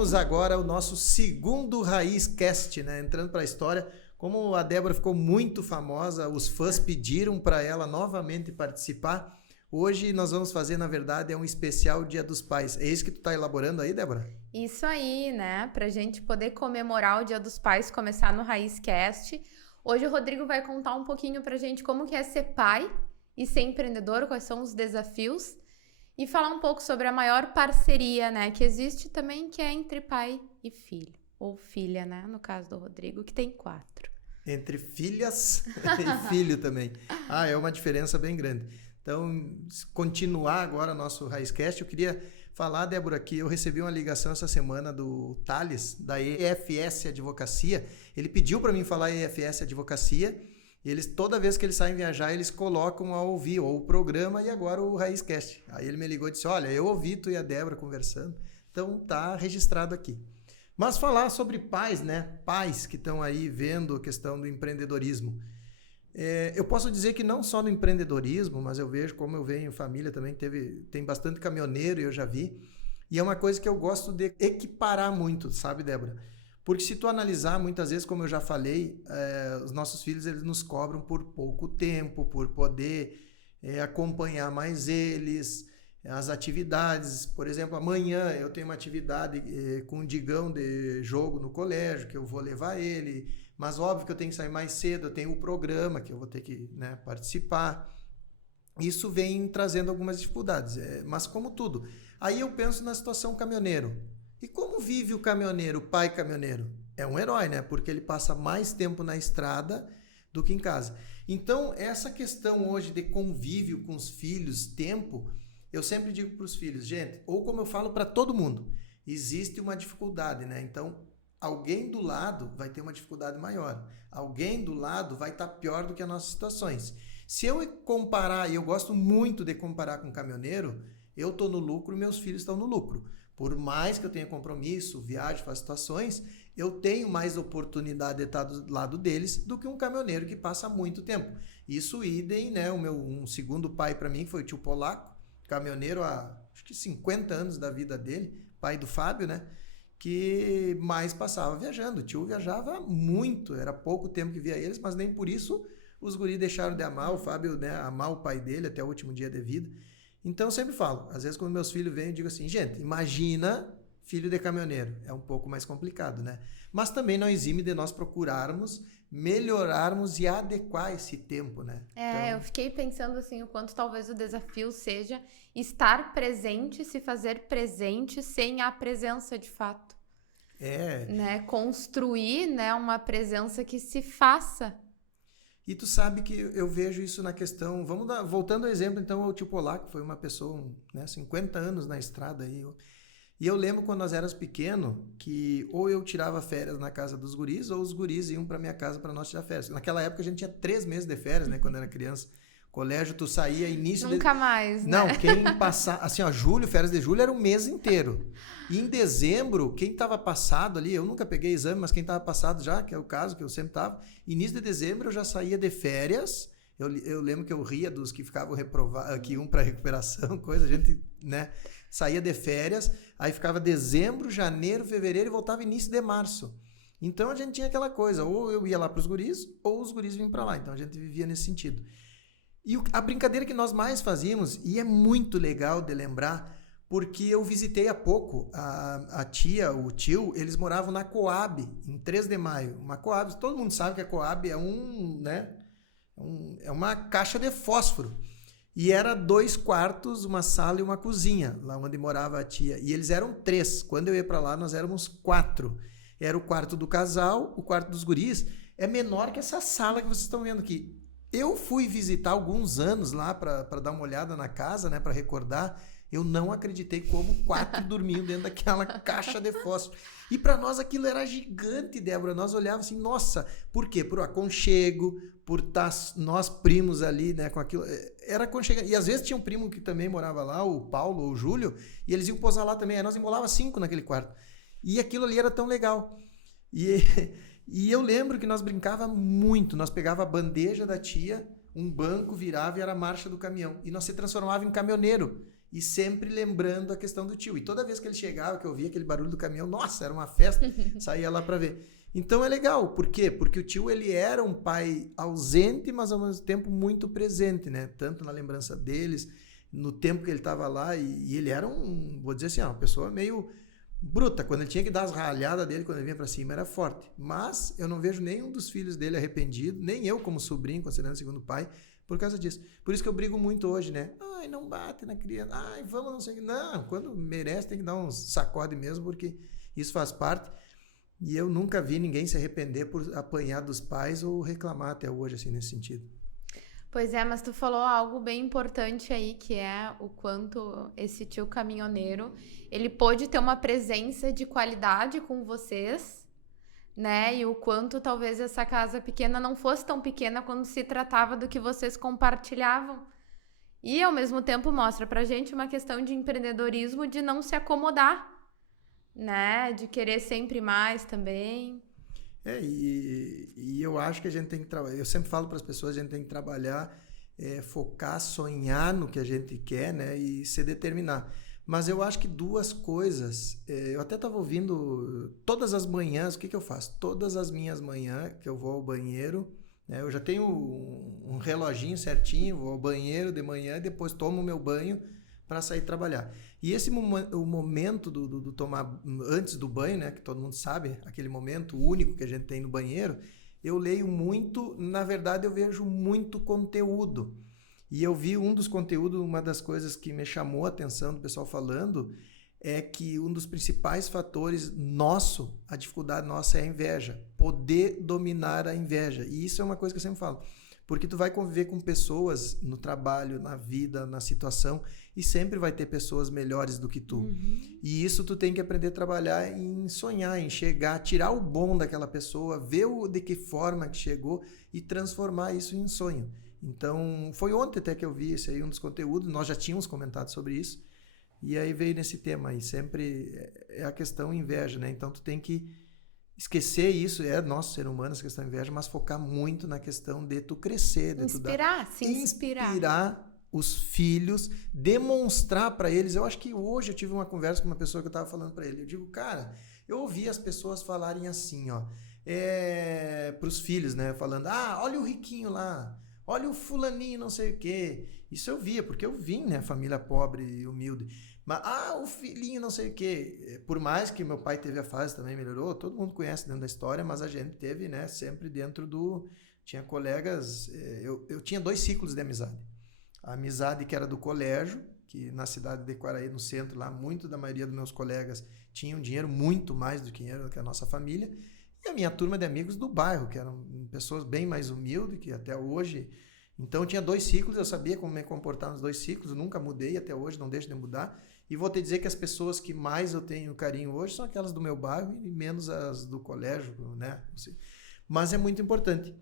Temos agora o nosso segundo Raiz Cast, né? Entrando para a história. Como a Débora ficou muito famosa, os fãs pediram para ela novamente participar. Hoje nós vamos fazer, na verdade, um especial Dia dos Pais. É isso que tu está elaborando aí, Débora? Isso aí, né? Pra gente poder comemorar o Dia dos Pais, começar no Raiz Cast. Hoje o Rodrigo vai contar um pouquinho pra gente como que é ser pai e ser empreendedor, quais são os desafios. E falar um pouco sobre a maior parceria, né, que existe também, que é entre pai e filho. Ou filha, né, no caso do Rodrigo, que tem 4. Entre filhas e filho também. É uma diferença bem grande. Então, continuar agora nosso Raizcast, eu queria falar, Débora, que eu recebi uma ligação essa semana do Thales, da EFS Advocacia. Ele pediu para mim falar EFS Advocacia. E eles, toda vez que eles saem viajar, eles colocam a ouvir ou o programa e agora o Raizcast. Aí ele me ligou e disse, olha, eu ouvi tu e a Débora conversando, então tá registrado aqui. Mas falar sobre pais, né? Pais que estão aí vendo a questão do empreendedorismo. Eu posso dizer que não só no empreendedorismo, mas eu vejo, como eu venho família também, tem bastante caminhoneiro, eu já vi. E é uma coisa que eu gosto de equiparar muito, sabe, Débora? Porque se tu analisar, muitas vezes, como eu já falei, os nossos filhos eles nos cobram por pouco tempo, por poder acompanhar mais eles, as atividades. Por exemplo, amanhã eu tenho uma atividade com um digão de jogo no colégio, que eu vou levar ele, mas óbvio que eu tenho que sair mais cedo, eu tenho o programa que eu vou ter que, né, participar. Isso vem trazendo algumas dificuldades, mas como tudo. Aí eu penso na situação caminhoneiro. E como vive o caminhoneiro, o pai caminhoneiro? É um herói, né? Porque ele passa mais tempo na estrada do que em casa. Então, essa questão hoje de convívio com os filhos, tempo, eu sempre digo para os filhos, gente, ou como eu falo para todo mundo, existe uma dificuldade, né? Então, alguém do lado vai ter uma dificuldade maior. Alguém do lado vai estar pior do que as nossas situações. Se eu comparar, e eu gosto muito de comparar com o caminhoneiro, eu estou no lucro e meus filhos estão no lucro. Por mais que eu tenha compromisso, viagem, faço situações, eu tenho mais oportunidade de estar do lado deles do que um caminhoneiro que passa muito tempo. Isso idem, né? Um segundo pai para mim foi o tio Polaco, caminhoneiro há acho que 50 anos da vida dele, pai do Fábio, né? Que mais passava viajando. O tio viajava muito, era pouco tempo que via eles, mas nem por isso os guris deixaram de amar o Fábio, né? Amar o pai dele até o último dia de vida. Então, eu sempre falo, às vezes quando meus filhos vêm, eu digo assim, gente, imagina filho de caminhoneiro, é um pouco mais complicado, né? Mas também não exime de nós procurarmos, melhorarmos e adequar esse tempo, né? Então, eu fiquei pensando assim, o quanto talvez o desafio seja estar presente, se fazer presente sem a presença de fato. Né? Construir, né, uma presença que se faça. E tu sabe que eu vejo isso na questão... Voltando ao exemplo, então, ao tio Polaco, que foi uma pessoa, né, 50 anos na estrada aí. E eu lembro quando nós éramos pequenos, que ou eu tirava férias na casa dos guris, ou os guris iam para minha casa para nós tirar férias. Naquela época a gente tinha 3 meses de férias, né, quando era criança. Colégio, tu saía início... Nunca mais, né? Não, quem passava... Assim, ó, férias de julho era um mês inteiro. E em dezembro, quem estava passado ali, eu nunca peguei exame, mas quem estava passado já, que é o caso, que eu sempre estava, início de dezembro eu já saía de férias. Eu lembro que eu ria dos que ficavam reprovados, que iam para recuperação, coisa, a gente, né, saía de férias, aí ficava dezembro, janeiro, fevereiro e voltava início de março. Então a gente tinha aquela coisa, ou eu ia lá para os guris, ou os guris vinham para lá. Então a gente vivia nesse sentido. E a brincadeira que nós mais fazíamos, e é muito legal de lembrar, porque eu visitei há pouco a tia, o tio, eles moravam na Coab, em 3 de maio. Uma Coab, todo mundo sabe que a Coab é é uma caixa de fósforo. E era 2 quartos, uma sala e uma cozinha, lá onde morava a tia. E eles eram 3. Quando eu ia para lá, nós éramos 4. Era o quarto do casal, o quarto dos guris. É menor que essa sala que vocês estão vendo aqui. Eu fui visitar alguns anos lá para dar uma olhada na casa, né, para recordar. Eu não acreditei como 4 dormiam dentro daquela caixa de fósforo. E para nós aquilo era gigante, Débora. Nós olhávamos assim, nossa, por quê? Por aconchego, por estar nós primos ali, né, com aquilo. Era aconchegante. E às vezes tinha um primo que também morava lá, o Paulo ou o Júlio, e eles iam posar lá também. Aí nós embolava 5 naquele quarto. E aquilo ali era tão legal. E eu lembro que nós brincava muito. Nós pegava a bandeja da tia, um banco, virava e era a marcha do caminhão. E nós se transformava em caminhoneiro. e sempre lembrando a questão do tio. E toda vez que ele chegava, que eu via aquele barulho do caminhão, nossa, era uma festa, saía lá para ver. Então é legal, por quê? Porque o tio, ele era um pai ausente, mas ao mesmo tempo muito presente, né? Tanto na lembrança deles, no tempo que ele estava lá, e ele era vou dizer assim, uma pessoa meio bruta. Quando ele tinha que dar as ralhadas dele, quando ele vinha para cima, era forte. Mas eu não vejo nenhum dos filhos dele arrependido, nem eu como sobrinho, considerando segundo pai, por causa disso. Por isso que eu brigo muito hoje, né? Ai, não bate na criança. Ai, vamos, não sei o que. Não, quando merece tem que dar uns sacode mesmo, porque isso faz parte. E eu nunca vi ninguém se arrepender por apanhar dos pais ou reclamar até hoje, assim, nesse sentido. Pois é, mas tu falou algo bem importante aí, que é o quanto esse tio caminhoneiro, ele pôde ter uma presença de qualidade com vocês, né? E o quanto talvez essa casa pequena não fosse tão pequena quando se tratava do que vocês compartilhavam. E, ao mesmo tempo, mostra pra gente uma questão de empreendedorismo, de não se acomodar, né? De querer sempre mais também. E eu acho que a gente tem que trabalhar. Eu sempre falo para as pessoas, a gente tem que trabalhar, focar, sonhar no que a gente quer, né? E se determinar. Mas eu acho que duas coisas. Eu até estava ouvindo todas as manhãs. O que eu faço? Todas as minhas manhãs que eu vou ao banheiro, né? Eu já tenho um reloginho certinho, vou ao banheiro de manhã e depois tomo o meu banho para sair trabalhar. E esse o momento do tomar antes do banho, né, que todo mundo sabe, aquele momento único que a gente tem no banheiro, eu leio muito, na verdade eu vejo muito conteúdo. E eu vi um dos conteúdos, uma das coisas que me chamou a atenção do pessoal falando, é que um dos principais fatores a dificuldade nossa é a inveja, poder dominar a inveja. E isso é uma coisa que eu sempre falo. Porque tu vai conviver com pessoas no trabalho, na vida, na situação, e sempre vai ter pessoas melhores do que tu. Uhum. E isso tu tem que aprender a trabalhar em sonhar, em chegar, tirar o bom daquela pessoa, ver de que forma que chegou e transformar isso em sonho. Então, foi ontem até que eu vi esse aí, um dos conteúdos, nós já tínhamos comentado sobre isso, e aí veio nesse tema aí, sempre é a questão inveja, né? Então, tu tem que esquecer isso, nosso ser humano, essa questão de inveja, mas focar muito na questão de tu crescer, de inspirar os filhos, demonstrar para eles. Eu acho que hoje eu tive uma conversa com uma pessoa que eu estava falando para ele. Eu digo, cara, eu ouvi as pessoas falarem assim, ó, para os filhos, né, falando, olha o riquinho lá, olha o fulaninho, não sei o quê. Isso eu via, porque eu vim, né, família pobre e humilde. Mas, o filhinho, não sei o quê. Por mais que meu pai teve a fase, também melhorou, todo mundo conhece dentro da história, mas a gente teve, né, sempre dentro tinha colegas, eu tinha 2 ciclos de amizade. A amizade que era do colégio, que na cidade de Quaraí, no centro, lá, muito da maioria dos meus colegas tinham dinheiro, muito mais do que a nossa família, e a minha turma de amigos do bairro, que eram pessoas bem mais humildes, que até hoje... Então, eu tinha 2 ciclos, eu sabia como me comportar nos 2 ciclos, eu nunca mudei, até hoje não deixo de mudar. E vou te dizer que as pessoas que mais eu tenho carinho hoje são aquelas do meu bairro e menos as do colégio, né? Mas é muito importante.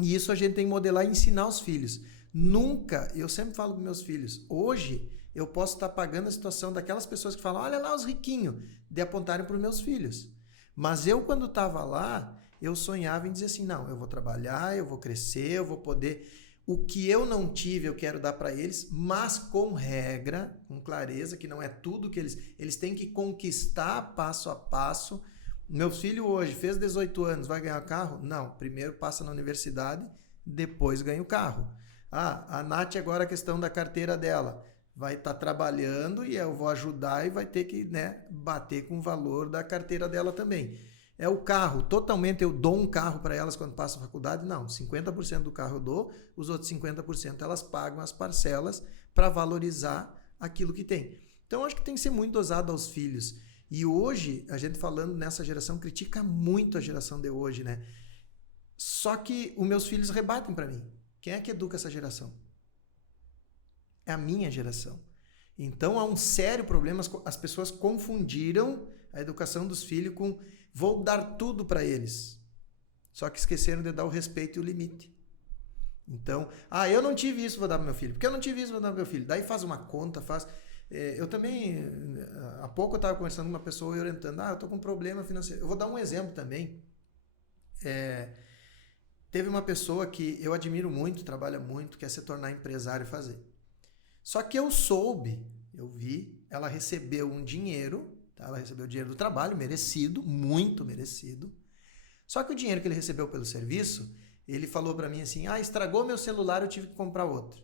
E isso a gente tem que modelar e ensinar os filhos. Nunca, eu sempre falo para meus filhos, hoje eu posso estar pagando a situação daquelas pessoas que falam, olha lá os riquinhos, de apontarem para os meus filhos. Mas eu, quando estava lá, eu sonhava em dizer assim, não, eu vou trabalhar, eu vou crescer, eu vou poder... O que eu não tive, eu quero dar para eles, mas com regra, com clareza, que não é tudo que eles têm que conquistar passo a passo. Meu filho hoje fez 18 anos, vai ganhar carro? Não, primeiro passa na universidade, depois ganha o carro. A Nath agora a questão da carteira dela, vai estar trabalhando e eu vou ajudar e vai ter que, né, bater com o valor da carteira dela também. É o carro, totalmente eu dou um carro para elas quando passam a faculdade? Não, 50% do carro eu dou, os outros 50% elas pagam as parcelas para valorizar aquilo que tem. Então, acho que tem que ser muito dosado aos filhos. E hoje, a gente falando nessa geração, critica muito a geração de hoje, né? Só que os meus filhos rebatem para mim. Quem é que educa essa geração? É a minha geração. Então, há um sério problema, as pessoas confundiram a educação dos filhos com... Vou dar tudo para eles. Só que esqueceram de dar o respeito e o limite. Então, eu não tive isso, vou dar para meu filho. Porque eu não tive isso, vou dar para meu filho. Daí faz uma conta, eu também, há pouco eu estava conversando com uma pessoa e orientando, eu estou com um problema financeiro. Eu vou dar um exemplo também. Teve uma pessoa que eu admiro muito, trabalha muito, quer se tornar empresário e fazer. Só que eu soube, Eu vi, ela recebeu um dinheiro, tá? Ela recebeu o dinheiro do trabalho, merecido, muito merecido. Só que o dinheiro que ele recebeu pelo serviço, ele falou para mim assim, estragou meu celular, eu tive que comprar outro.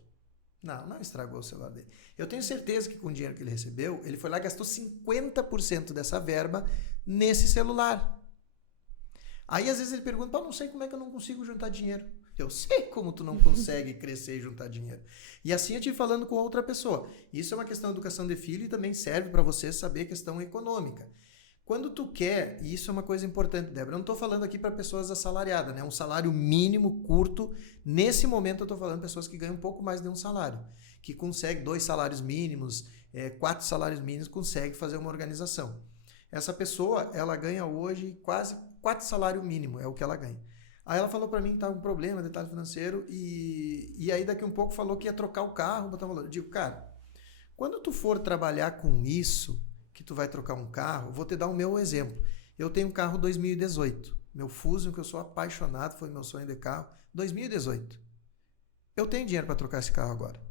Não estragou o celular dele. Eu tenho certeza que com o dinheiro que ele recebeu, ele foi lá e gastou 50% dessa verba nesse celular. Aí às vezes ele pergunta, não sei como é que eu não consigo juntar dinheiro. Eu sei como tu não consegue crescer e juntar dinheiro. E assim eu estive falando com outra pessoa. Isso é uma questão de educação de filho e também serve para você saber questão econômica. Quando tu quer, e isso é uma coisa importante, Débora, eu não estou falando aqui para pessoas assalariadas, né? Um salário mínimo, curto. Nesse momento eu estou falando de pessoas que ganham um pouco mais de um salário, que conseguem 2 salários mínimos, 4 salários mínimos, consegue fazer uma organização. Essa pessoa, ela ganha hoje quase 4 salários mínimos, é o que ela ganha. Aí ela falou para mim que estava com um problema, detalhe financeiro, e aí daqui um pouco falou que ia trocar o carro, botar valor. Eu digo, cara, quando tu for trabalhar com isso, que tu vai trocar um carro, vou te dar o meu exemplo. Eu tenho um carro 2018, meu Fusion, que eu sou apaixonado, foi meu sonho de carro, 2018. Eu tenho dinheiro para trocar esse carro agora.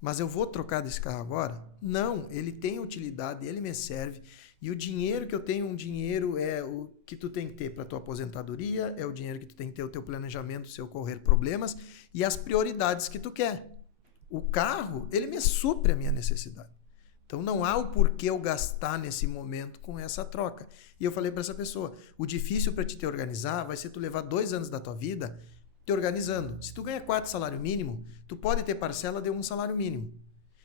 Mas eu vou trocar desse carro agora? Não, ele tem utilidade, ele me serve. E o dinheiro que eu tenho, um dinheiro é o que tu tem que ter para tua aposentadoria, é o dinheiro que tu tem que ter o teu planejamento, se ocorrer problemas e as prioridades que tu quer. O carro, ele me supre a minha necessidade. Então não há o porquê eu gastar nesse momento com essa troca. E eu falei para essa pessoa, o difícil para te organizar vai ser tu levar 2 anos da tua vida te organizando. Se tu ganha 4 salário mínimo, tu pode ter parcela de 1 salário mínimo.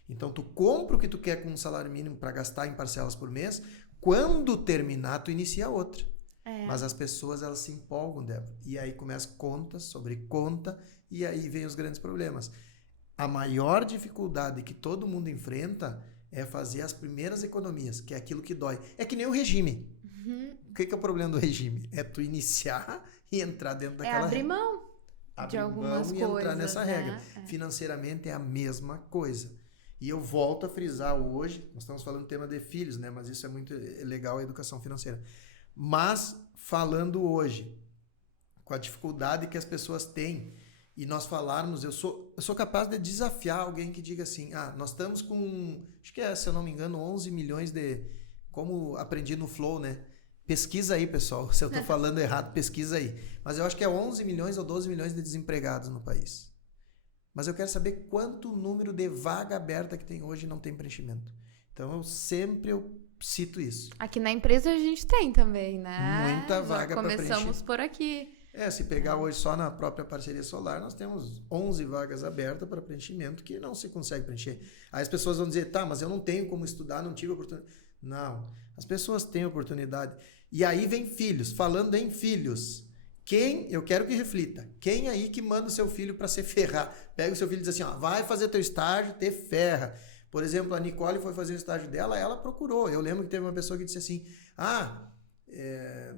Então tu compra o que tu quer com um salário mínimo para gastar em parcelas por mês, quando terminar tu inicia outra. Mas as pessoas elas se empolgam, Débora. E aí começa conta sobre conta e aí vem os grandes problemas. A maior dificuldade que todo mundo enfrenta é fazer as primeiras economias, que é aquilo que dói. É que nem o regime. O que é o problema do regime? É tu iniciar e entrar dentro daquela abrir mão de algumas coisas. E entrar nessa regra. Financeiramente é a mesma coisa. E eu volto a frisar hoje, nós estamos falando do tema de filhos, né? Mas isso é muito legal, a educação financeira. Mas falando hoje, com a dificuldade que as pessoas têm, e nós falarmos, eu sou capaz de desafiar alguém que diga assim, nós estamos com, acho que se eu não me engano, 11 milhões de, como aprendi no Flow, né? Pesquisa aí, pessoal, se eu estou falando errado, pesquisa aí. Mas eu acho que é 11 milhões ou 12 milhões de desempregados no país. Mas eu quero saber quanto número de vaga aberta que tem hoje e não tem preenchimento. Então, eu sempre cito isso. Aqui na empresa a gente tem também, né? Muita vaga para preencher. Começamos por aqui. Se pegar hoje só na própria parceria solar, nós temos 11 vagas abertas para preenchimento que não se consegue preencher. Aí as pessoas vão dizer, mas eu não tenho como estudar, não tive oportunidade. Não, as pessoas têm oportunidade. E aí vem filhos, falando em filhos. Eu quero que reflita, quem aí que manda o seu filho para se ferrar? Pega o seu filho e diz assim, vai fazer teu estágio, te ferra. Por exemplo, a Nicole foi fazer o estágio dela, ela procurou. Eu lembro que teve uma pessoa que disse assim,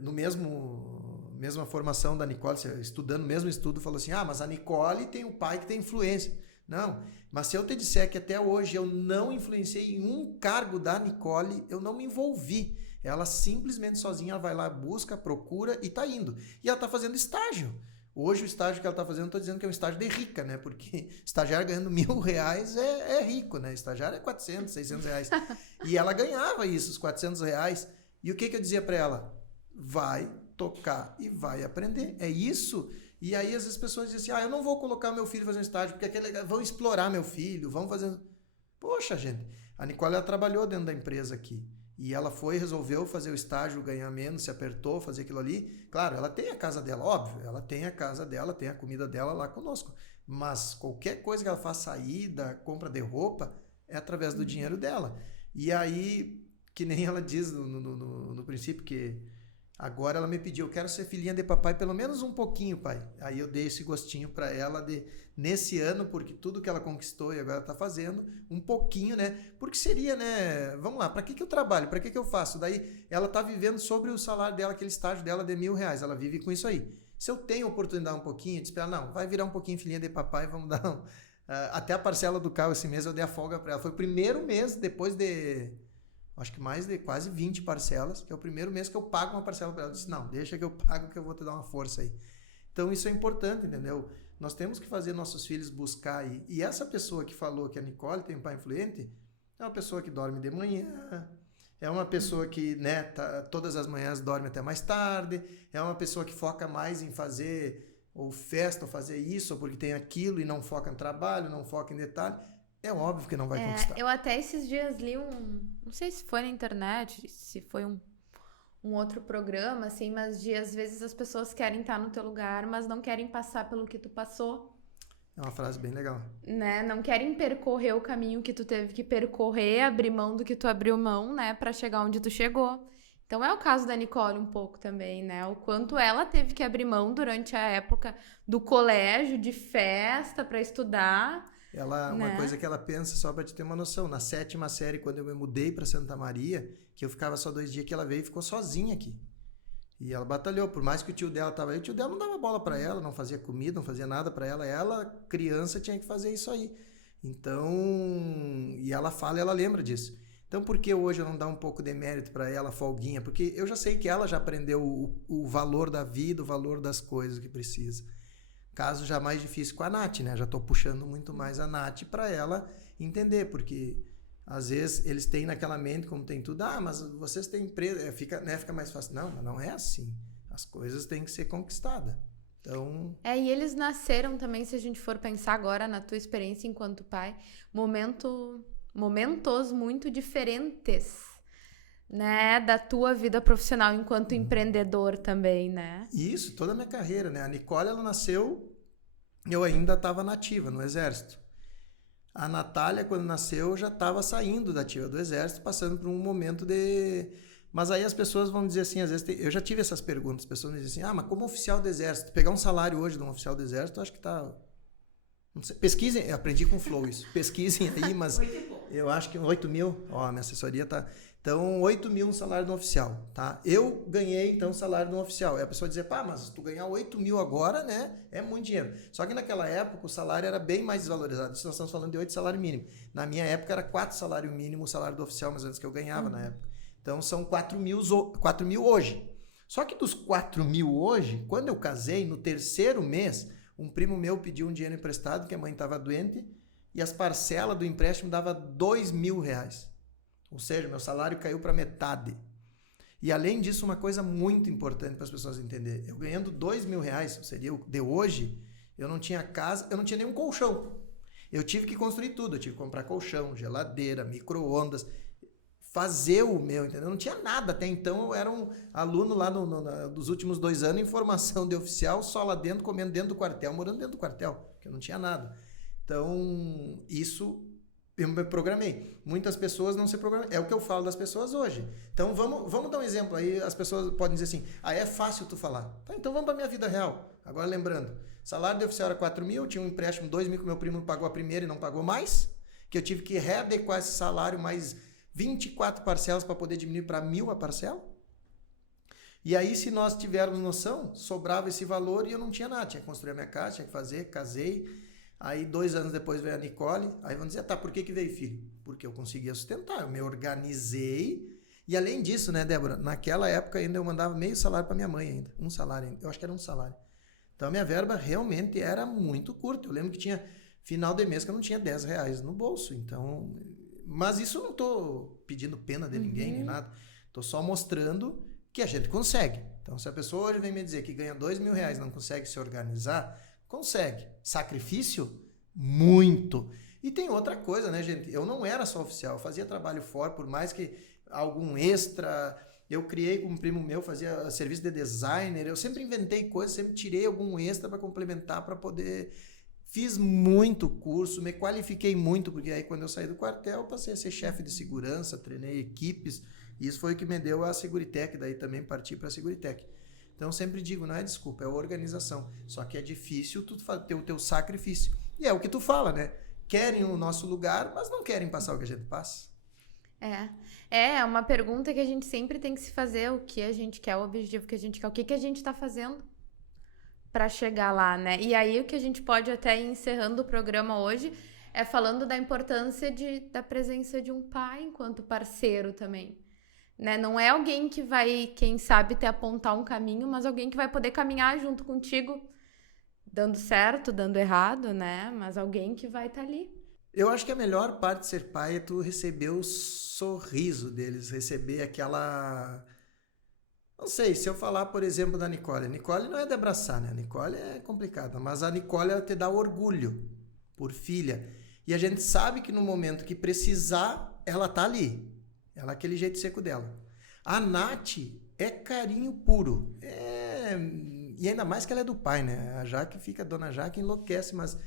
no mesma formação da Nicole, estudando o mesmo estudo, falou assim, mas a Nicole tem um pai que tem influência. Não, mas se eu te disser que até hoje eu não influenciei em um cargo da Nicole, eu não me envolvi. Ela simplesmente sozinha ela vai lá, busca, procura e está indo. E ela está fazendo estágio. Hoje o estágio que ela está fazendo, eu estou dizendo que é um estágio de rica, né? Porque estagiário ganhando R$1.000 é rico, né? Estagiário é 400, 600 reais. E ela ganhava isso, os 400 reais. E o que eu dizia para ela? Vai tocar e vai aprender. É isso. E aí as pessoas dizem assim, eu não vou colocar meu filho fazer um estágio, porque vão explorar meu filho, vão fazer... Poxa, gente, a Nicole ela trabalhou dentro da empresa aqui. E ela resolveu fazer o estágio, ganhar menos, se apertou, fazer aquilo ali. Claro, ela tem a casa dela, óbvio. Ela tem a casa dela, tem a comida dela lá conosco. Mas qualquer coisa que ela faça, saída, compra de roupa, é através do dinheiro dela. E aí, que nem ela diz no princípio, que agora ela me pediu, eu quero ser filhinha de papai pelo menos um pouquinho, pai. Aí eu dei esse gostinho para ela nesse ano, porque tudo que ela conquistou e agora está fazendo, um pouquinho, né? Porque seria, né? Vamos lá, para que eu trabalho? Para que eu faço? Daí ela está vivendo sobre o salário dela, aquele estágio dela de R$1.000. Ela vive com isso aí. Se eu tenho oportunidade um pouquinho, de esperar, não, vai virar um pouquinho filhinha de papai, vamos dar até a parcela do carro esse mês eu dei a folga para ela. Foi o primeiro mês, depois de... acho que mais de quase 20 parcelas, que é o primeiro mês que eu pago uma parcela para ela. Eu disse, não, deixa que eu pago que eu vou te dar uma força aí. Então isso é importante, entendeu? Nós temos que fazer nossos filhos buscar aí. E essa pessoa que falou que a Nicole tem um pai influente, É uma pessoa que dorme de manhã, é uma pessoa que, né, todas as manhãs dorme até mais tarde, é uma pessoa que foca mais em fazer ou festa, ou fazer isso, ou porque tem aquilo e não foca no trabalho, não foca em detalhe. É óbvio que não vai conquistar. Eu até esses dias li não sei se foi na internet, se foi um outro programa, assim, mas às vezes as pessoas querem estar no teu lugar, mas não querem passar pelo que tu passou. É uma frase bem legal. Né? Não querem percorrer o caminho que tu teve que percorrer, abrir mão do que tu abriu mão, né? Pra chegar onde tu chegou. Então é o caso da Nicole um pouco também, né? O quanto ela teve que abrir mão durante a época do colégio, de festa, pra estudar. Uma coisa que ela pensa, só pra te ter uma noção, na 7ª série, quando eu me mudei pra Santa Maria, que eu ficava só 2 dias, que ela veio e ficou sozinha aqui. E ela batalhou, por mais que o tio dela tava aí, o tio dela não dava bola pra ela, não fazia comida, não fazia nada pra ela. Ela, criança, tinha que fazer isso aí. Então, e ela fala e ela lembra disso. Então, por que hoje eu não dar um pouco de mérito pra ela, folguinha? Porque eu já sei que ela já aprendeu o valor da vida, o valor das coisas que precisa. Caso já mais difícil com a Nath, né? Já tô puxando muito mais a Nath pra ela entender, porque às vezes eles têm naquela mente, como tem tudo, mas vocês têm empresa, fica mais fácil. Não, mas não é assim. As coisas têm que ser conquistadas. Então... e eles nasceram também, se a gente for pensar agora na tua experiência enquanto pai, momentos muito diferentes, né, da tua vida profissional enquanto empreendedor também, né? Isso, toda a minha carreira, né? A Nicole, ela nasceu, eu ainda estava nativa no Exército. A Natália, quando nasceu, já estava saindo da ativa do Exército, passando por um momento de... Mas aí as pessoas vão dizer assim, às vezes... Eu já tive essas perguntas, as pessoas me dizem assim, mas como oficial do Exército, pegar um salário hoje de um oficial do Exército, eu acho que tá... Não sei, pesquisem, eu aprendi com o Flow isso. Pesquisem aí, mas eu acho que 8 mil, minha assessoria tá... Então, 8 mil um salário de um oficial, tá? Eu ganhei, então, o salário de um oficial. E a pessoa dizer, mas se tu ganhar 8 mil agora, né, é muito dinheiro. Só que naquela época o salário era bem mais desvalorizado. Isso nós estamos falando de 8 salário mínimo. Na minha época era 4 salário mínimo o salário do oficial, mais ou menos, que eu ganhava na época. Então, são 4 mil hoje. Só que dos 4 mil hoje, quando eu casei, no 3º mês, um primo meu pediu um dinheiro emprestado, que a mãe estava doente, e as parcelas do empréstimo dava 2 mil reais. Ou seja, meu salário caiu para metade. E além disso, uma coisa muito importante para as pessoas entenderem. Eu ganhando 2 mil reais, seria o de hoje, eu não tinha casa, eu não tinha nenhum colchão. Eu tive que construir tudo. Eu tive que comprar colchão, geladeira, micro-ondas, fazer o meu, entendeu? Eu não tinha nada. Até então eu era um aluno lá dos últimos 2 anos em formação de oficial, só lá dentro, comendo dentro do quartel, morando dentro do quartel, porque eu não tinha nada. Então, isso... eu me programei. Muitas pessoas não se programam. É o que eu falo das pessoas hoje. Então, vamos dar um exemplo. Aí as pessoas podem dizer assim, é fácil tu falar. Tá, então vamos para a minha vida real. Agora lembrando, salário de oficial era 4 mil, tinha um empréstimo 2 mil que meu primo pagou a primeira e não pagou mais, que eu tive que readequar esse salário mais 24 parcelas para poder diminuir para 1.000 a parcela. E aí, se nós tivermos noção, sobrava esse valor e eu não tinha nada. Tinha que construir a minha casa, tinha que fazer, casei. Aí 2 anos depois veio a Nicole, aí vão dizer, por que veio filho? Porque eu conseguia sustentar, eu me organizei. E além disso, né, Débora, naquela época ainda eu mandava meio salário para minha mãe ainda, um salário ainda, eu acho que era um salário. Então a minha verba realmente era muito curta, eu lembro que tinha final de mês que eu não tinha 10 reais no bolso, então... Mas isso eu não tô pedindo pena de ninguém, nem nada, tô só mostrando que a gente consegue. Então se a pessoa hoje vem me dizer que ganha 2 mil reais e não consegue se organizar... Consegue. Sacrifício? Muito. E tem outra coisa, né, gente? Eu não era só oficial, eu fazia trabalho fora, por mais que algum extra... Eu criei com um primo meu, fazia serviço de designer, eu sempre inventei coisas, sempre tirei algum extra para complementar, para poder... Fiz muito curso, me qualifiquei muito, porque aí quando eu saí do quartel, eu passei a ser chefe de segurança, treinei equipes, e isso foi o que me deu a Seguritech, daí também parti para a Seguritech. Então, eu sempre digo, não é desculpa, é organização. Só que é difícil tu ter o teu sacrifício. E é o que tu fala, né? Querem o nosso lugar, mas não querem passar o que a gente passa. É uma pergunta que a gente sempre tem que se fazer, o que a gente quer, o objetivo que a gente quer, o que a gente tá fazendo para chegar lá, né? E aí, o que a gente pode até ir encerrando o programa hoje é falando da importância da presença de um pai enquanto parceiro também. Né? Não é alguém que vai, quem sabe, te apontar um caminho, mas alguém que vai poder caminhar junto contigo, dando certo, dando errado, né? Mas alguém que vai estar ali. Eu acho que a melhor parte de ser pai é tu receber o sorriso deles, receber aquela... Não sei, se eu falar, por exemplo, da Nicole. A Nicole não é de abraçar, né? A Nicole é complicada, mas a Nicole, ela te dá orgulho por filha. E a gente sabe que no momento que precisar, ela tá ali. Ela é aquele jeito seco dela. A Nath é carinho puro. E ainda mais que ela é do pai, né? A Jaque fica, a dona Jaque enlouquece, mas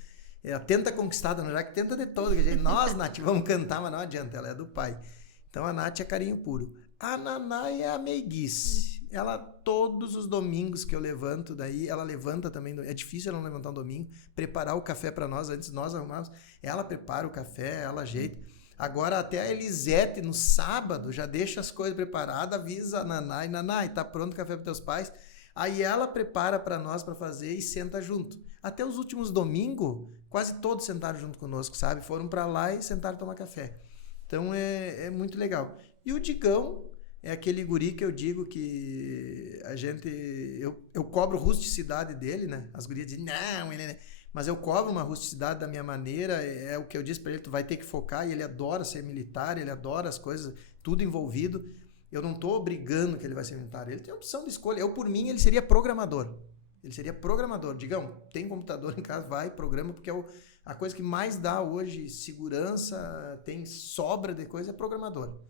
ela tenta conquistar, a dona Jaque tenta de todo jeito. Nós, Nath, vamos cantar, mas não adianta, ela é do pai. Então a Nath é carinho puro. A Naná é a meiguice. Ela, todos os domingos que eu levanto, daí ela levanta também. É difícil ela não levantar um domingo, preparar o café para nós, antes nós arrumarmos. Ela prepara o café, ela ajeita. Agora até a Elisete, no sábado, já deixa as coisas preparadas, avisa a Naná, e Naná, tá pronto o café para teus pais. Aí ela prepara para nós para fazer e senta junto. Até os últimos domingos, quase todos sentaram junto conosco, sabe? Foram para lá e sentaram tomar café. Então é muito legal. E o Digão é aquele guri que eu digo que a gente... Eu cobro rusticidade dele, né? As gurias dizem, não, ele... Mas eu cobro uma rusticidade da minha maneira, é o que eu disse para ele, tu vai ter que focar, e ele adora ser militar, ele adora as coisas, tudo envolvido. Eu não tô obrigando que ele vai ser militar, ele tem a opção de escolha. Eu, por mim, ele seria programador. Ele seria programador. Digão, tem computador em casa, vai, programa, porque a coisa que mais dá hoje segurança, tem sobra de coisa, é programador.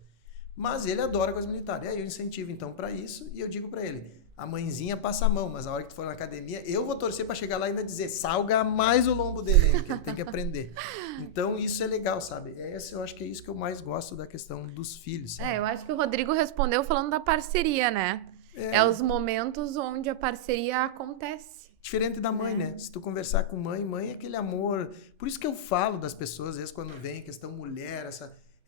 Mas ele adora coisa militar. E aí eu incentivo, então, para isso, e eu digo para ele, a mãezinha passa a mão, mas a hora que tu for na academia, eu vou torcer para chegar lá e ainda dizer, salga mais o lombo dele ainda, que ele tem que aprender. Então, isso é legal, sabe? Eu acho que é isso que eu mais gosto da questão dos filhos. Sabe? Eu acho que o Rodrigo respondeu falando da parceria, né? É os momentos onde a parceria acontece. Diferente da mãe, né? Se tu conversar com mãe é aquele amor. Por isso que eu falo das pessoas, às vezes, quando vem questão mulher,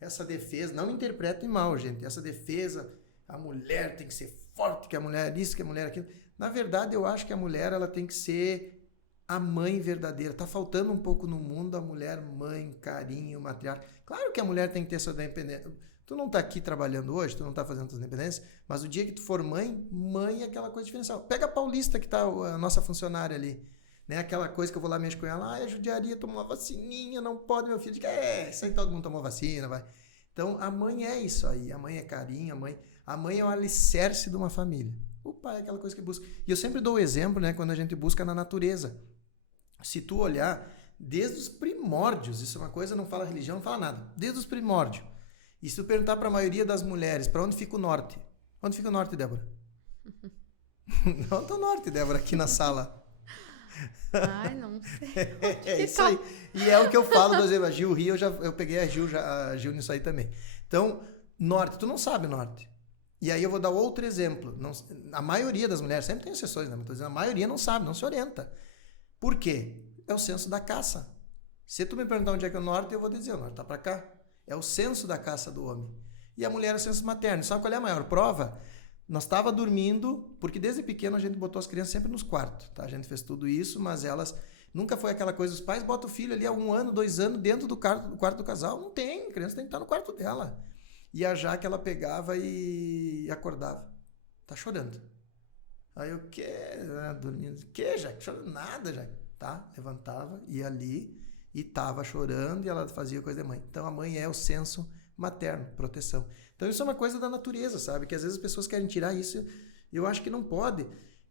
essa defesa, não me interpretem mal, gente, essa defesa, a mulher tem que ser forte, que a mulher é isso, que a mulher é aquilo. Na verdade, eu acho que a mulher, ela tem que ser a mãe verdadeira. Tá faltando um pouco no mundo a mulher mãe, carinho, matriarca. Claro que a mulher tem que ter sua independência. Tu não tá aqui trabalhando hoje, tu não tá fazendo tuas independências, mas o dia que tu for mãe é aquela coisa diferencial. Pega a Paulista, que tá a nossa funcionária ali, né? Aquela coisa que eu vou lá mexer com ela, a judiaria, tomou uma vacininha, não pode, meu filho. Isso aí todo mundo tomou vacina, vai. Então, a mãe é isso aí. A mãe é carinho, a mãe é o alicerce de uma família. O pai é aquela coisa que busca. E eu sempre dou o exemplo, né? Quando a gente busca na natureza. Se tu olhar, desde os primórdios, isso é uma coisa, não fala religião, não fala nada. Desde os primórdios. E se tu perguntar para a maioria das mulheres, para onde fica o norte? Onde fica o norte, Débora? Onde é o norte, Débora, aqui na sala? Ai, não sei. É isso aí. E é o que eu falo, por exemplo, a Gil Rio, eu peguei a Gil nisso aí também. Então, norte, tu não sabe norte. E aí eu vou dar outro exemplo. A maioria das mulheres, sempre tem exceções, né? Estou dizendo, a maioria não sabe, não se orienta. Por quê? É o senso da caça. Se tu me perguntar onde é que é o norte, eu vou dizer, o norte está para cá. É o senso da caça do homem. E a mulher é o senso materno. Sabe qual é a maior prova? Nós estava dormindo, porque desde pequeno a gente botou as crianças sempre nos quartos, tá? A gente fez tudo isso, mas elas... Nunca foi aquela coisa, os pais botam o filho ali há 1 ano, 2 anos dentro do quarto do casal. Não tem, a criança tem que estar no quarto dela. E a Jaque, ela pegava e acordava. Tá chorando. Aí eu, dormindo? Que, Jaque? Chorando? Nada, Jaque. Tá, levantava, ia ali e tava chorando e ela fazia coisa de mãe. Então a mãe é o senso materno, proteção. Então isso é uma coisa da natureza, sabe? Que às vezes as pessoas querem tirar isso, eu acho que não pode.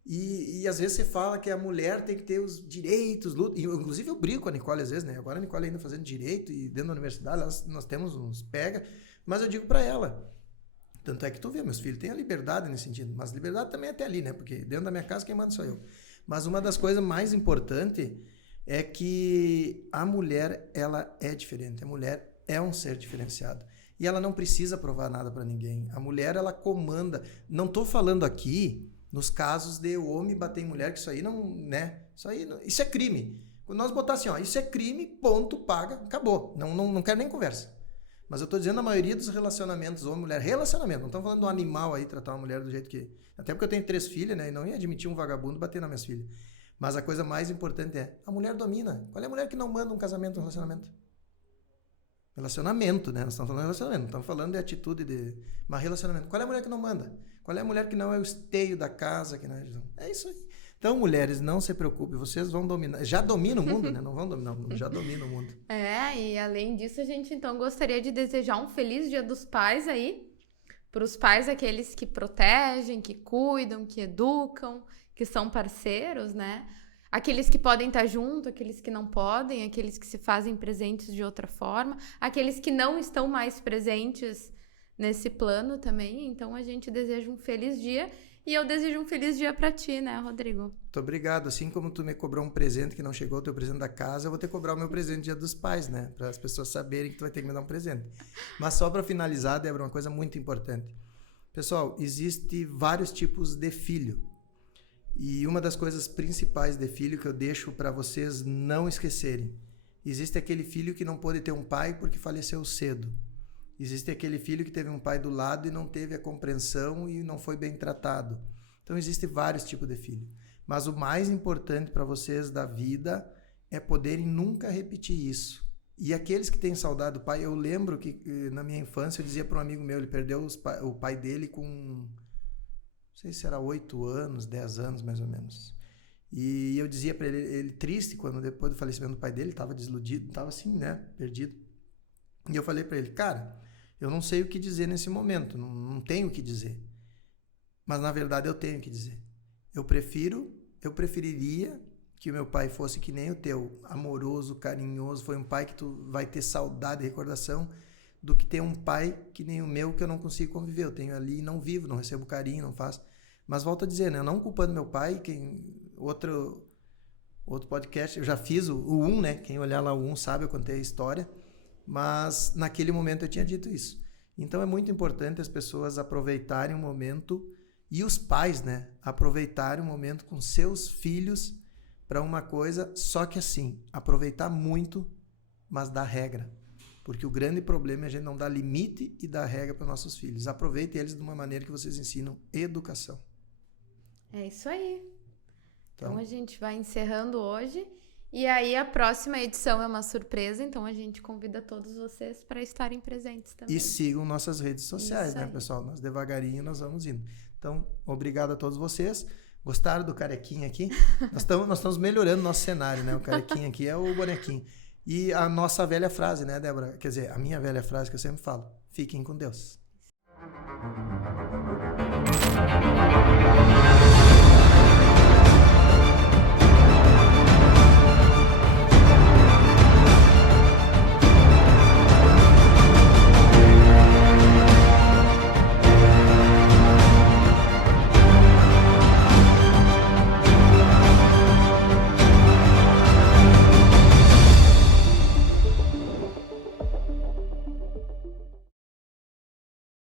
E às vezes você fala que a mulher tem que ter os direitos, luta. E, inclusive eu brigo com a Nicole às vezes, né? Agora a Nicole ainda fazendo direito e dentro da universidade nós temos uns pega, mas eu digo para ela, tanto é que tu vê, meus filhos têm a liberdade nesse sentido, mas liberdade também é até ali, né? Porque dentro da minha casa quem manda sou eu. Mas uma das coisas mais importantes é que a mulher, ela é diferente. A mulher é um ser diferenciado. E ela não precisa provar nada para ninguém. A mulher, ela comanda. Não estou falando aqui nos casos de homem bater em mulher, que isso aí não, né? Isso é crime. Quando nós botar assim, ó, isso é crime, ponto, paga, acabou. Não quero nem conversa. Mas eu estou dizendo a maioria dos relacionamentos, homem-mulher, relacionamento. Não estamos falando do animal aí, tratar uma mulher do jeito que... Até porque eu tenho 3 filhas, né? E não ia admitir um vagabundo bater nas minhas filhas. Mas a coisa mais importante é, a mulher domina. Qual é a mulher que não manda um casamento, um relacionamento? Relacionamento, né? Nós estamos falando de relacionamento, não estamos falando de atitude mas relacionamento. Qual é a mulher que não manda? Qual é a mulher que não é o esteio da casa? Que não é isso aí. Então, mulheres, não se preocupem, vocês vão dominar. Já dominam o mundo, né? Não vão dominar o mundo, já dominam o mundo. E além disso, a gente então gostaria de desejar um feliz Dia dos Pais aí, para os pais, aqueles que protegem, que cuidam, que educam, que são parceiros, né? Aqueles que podem estar junto, aqueles que não podem, aqueles que se fazem presentes de outra forma, aqueles que não estão mais presentes nesse plano também. Então, a gente deseja um feliz dia. E eu desejo um feliz dia pra ti, né, Rodrigo? Muito obrigado. Assim como tu me cobrou um presente que não chegou, o teu presente da casa, eu vou ter que cobrar o meu presente Dia dos Pais, né? Para as pessoas saberem que tu vai ter que me dar um presente. Mas só para finalizar, Débora, uma coisa muito importante. Pessoal, existe vários tipos de filho. E uma das coisas principais de filho que eu deixo para vocês não esquecerem. Existe aquele filho que não pôde ter um pai porque faleceu cedo. Existe aquele filho que teve um pai do lado e não teve a compreensão e não foi bem tratado. Então, existem vários tipos de filho. Mas o mais importante para vocês da vida é poderem nunca repetir isso. E aqueles que têm saudade do pai, eu lembro que na minha infância eu dizia para um amigo meu, ele perdeu o pai dele com, não sei se era 8 anos, 10 anos mais ou menos. E eu dizia para ele triste, quando depois do falecimento do pai dele, estava desiludido, estava assim, né, perdido. E eu falei para ele, cara, eu não sei o que dizer nesse momento, não tenho o que dizer. Mas na verdade eu tenho o que dizer. Eu preferiria que o meu pai fosse que nem o teu, amoroso, carinhoso, foi um pai que tu vai ter saudade e recordação, do que ter um pai que nem o meu, que eu não consigo conviver. Eu tenho ali e não vivo, não recebo carinho, não faço. Mas volto a dizer, né, eu não culpando meu pai, outro podcast, eu já fiz o 1, né? Quem olhar lá o 1 sabe, eu contei a história. Mas naquele momento eu tinha dito isso. Então é muito importante as pessoas aproveitarem o momento e os pais, né, aproveitarem o momento com seus filhos para uma coisa, só que assim, aproveitar muito, mas dar regra. Porque o grande problema é a gente não dar limite e dar regra para nossos filhos. Aproveite eles de uma maneira que vocês ensinam educação. É isso aí. Então a gente vai encerrando hoje. E aí a próxima edição é uma surpresa, então a gente convida todos vocês para estarem presentes também. E sigam nossas redes sociais, né, pessoal? Nós devagarinho nós vamos indo. Então, obrigado a todos vocês. Gostaram do carequinha aqui? Nós estamos melhorando nosso cenário, né? O carequinha aqui é o bonequinho. E a nossa velha frase, né, Débora? Quer dizer, a minha velha frase que eu sempre falo. Fiquem com Deus.